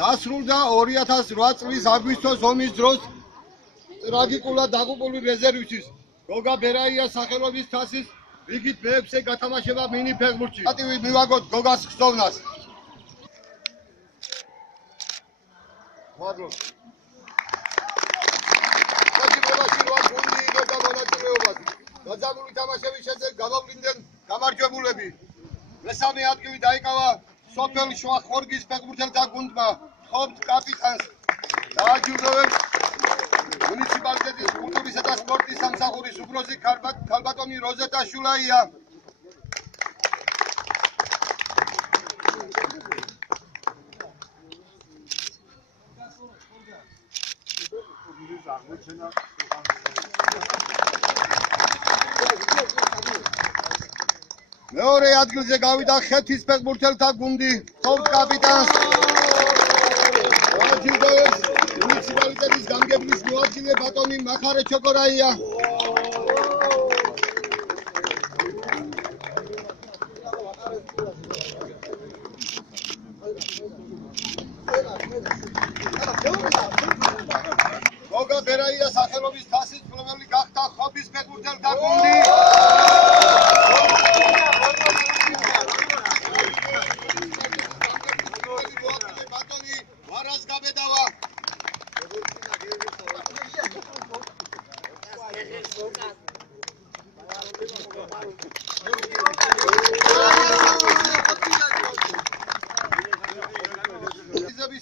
დასრულდა 2008 წლის აგვისტოს ომის დროს ტრაგიკულად დაღუპული რეზერვისტის გოგა ბერაიას სახელობის თასის რიგით მეექვსე გათამაშება მინი ფეხბურთში. პატივი მივაგოთ გოგას ხსოვნას. მადლობა. საჭიროებაში რვა გუნდი იღებდა მონაწილეობას. დაძაბული თამაშების შემდეგ გამოვლინდნენ გამარჯვებულები. მესამე ადგილი დაიკავა სოფელ შუა ხორგის ფეხბურთელთა გუნდმა. თხოვთ კაპიტანს დააჯილდოვებს მუნიციპალიტეტის კულტურისა და სპორტის სამსახურის უფროსი ქალბატონი როზეტა შულაია. მეორე ადგილზე გავიდა ხეთის ფეხბურთელთა გუნდი. თხოვთ კაპიტანს დააჯილდოვებს მუნიციპალიტეტის გამგებლის მოადგილე ბატონი მახარე ჩოკორაია. გოგა ბერაიას სახელობის თასის მფლობელი გახდა ხობის ფეხბურთელთა გუნდი. ბატონი ვარას გაბედავა.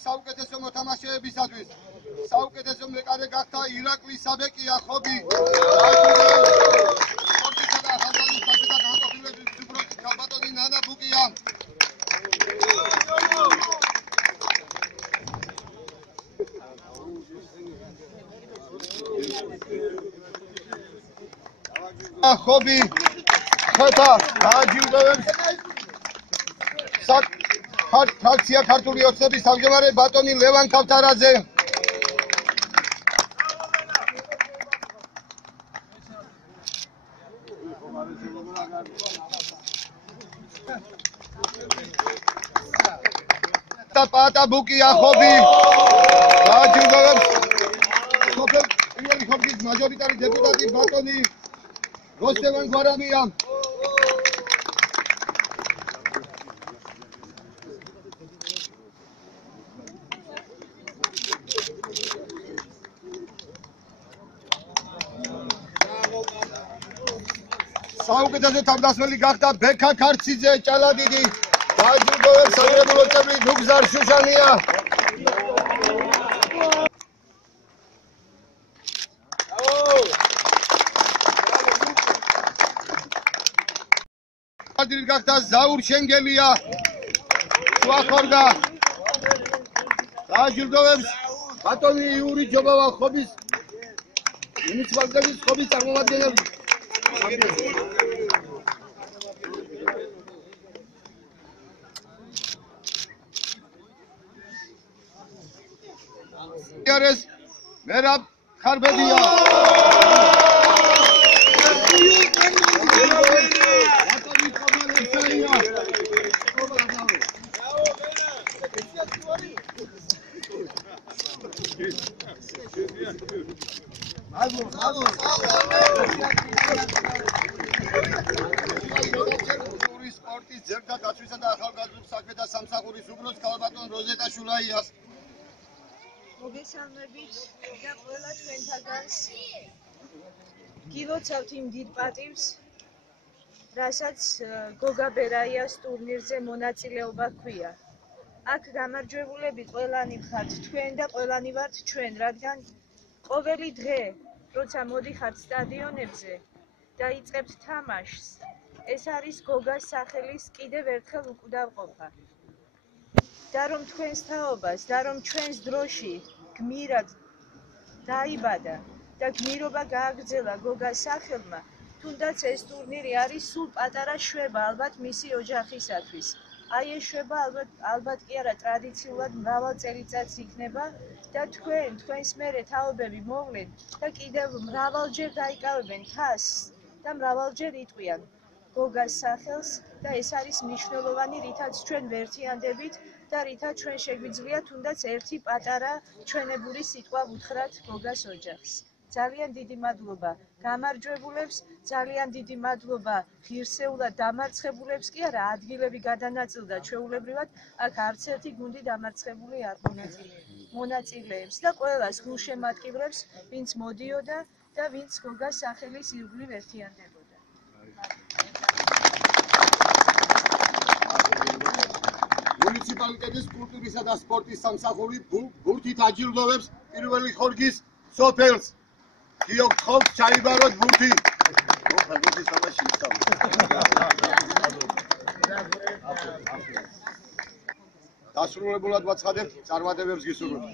საუკეთესო მოთამაშეებისათვის საუკეთესო მეკარე გახდა ირაკლი საბეკია ხობი. სპორტისა და ახალგაზრდობის საქმეთა განყოფილების უფროსი ქალბატონი ნანა ბუკია. ხობი ხეთა დააჯილდოვებს ფრაქცია ქართული ოცნების თავმჯდომარე ბატონი ლევან ქავთარაძე. პატა ბუკია ხობი დააჯილდოვებს სოფელ პირველი ხორგის მაჟორიტარი დეპუტატი ბატონი როსტევან გვარამია. საუკეთესო თავდასხმელი გახდა ბექა ქარციძე ჭალადიდი. დააჯილდოვებს საგრებულო წევრი ნუგზარ შუშანია. ადგილი გახდა ზაურ შენგელია შუახორგა. დააჯილდოვებს ბატონი იური ჯობავა ხობის მუნიციპალიტეტის ხობის წარმომადგენელი. იარეს მერაბ ხარბებია. სპორტის ძეგლთა დაცვისა და ახალგაზრდობის საქმეთა სამსახურის უფროსი ქალბატონ როზეტა შულაიას. მოგესალმებით და ყველა ჩვენთაგანს გილოცავთ იმ დიდ პატივს, რასაც გოგა ბერაიას ტურნირზე მონაწილეობა ჰქვია. აქ გამარჯვებულები ყველანი ხართ თქვენ და ყველანი ვართ ჩვენ, რადგან ყოველი დღე, როცა მოდიხართ სტადიონებზე და იწყებთ თამაშს, ეს არის გოგას სახელის კიდევ ერთხელ უკვდავყოფა. და რომ თქვენს თაობას და რომ ჩვენს დროში გმირად დაიბადა და გმირობა გააგრძელა გოგას სახელმა, თუნდაც ეს ტურნირი არის სულ პატარა შვება ალბათ მისი ოჯახისათვის. აი ეს შვება ალბათ კი არა ტრადიციულად მრავალ წელიწადს იქნება და თქვენს მერე თაობები მოვლენ და კიდევ მრავალჯერ დაიკავებენ თასს და მრავალჯერ იტყვიან გოგას სახელს და ეს არის მნიშვნელოვანი, რითაც ჩვენ ვერთიანდებით და რითაც ჩვენ შეგვიძლია თუნდაც ერთი პატარა ჩვენებური სიტყვა ვუთხრათ გოგას ოჯახს. ძალიან დიდი მადლობა გამარჯვებულებს, ძალიან დიდი მადლობა ღირსეულად დამარცხებულებს კი არა, ადგილები გადანაწილდა ჩვეულებრივად, აქ არც ერთი გუნდი დამარცხებული არ მონაწილეებს და ყველას გულშემატკივრებს, ვინც მოდიოდა და ვინც გოგას სახელის ირგვლივ ერთიანდებოდა. მუნიციპალიტეტის კულტურისა და სპორტის სამსახური ბურთით აჯილდოვებს პირველი ხორგის სოფელს. გიოგხოლს ჩაიბაროთ ბურთი. დასრულებულად ვაცხადებთ წარმატებებს გისურვებთ.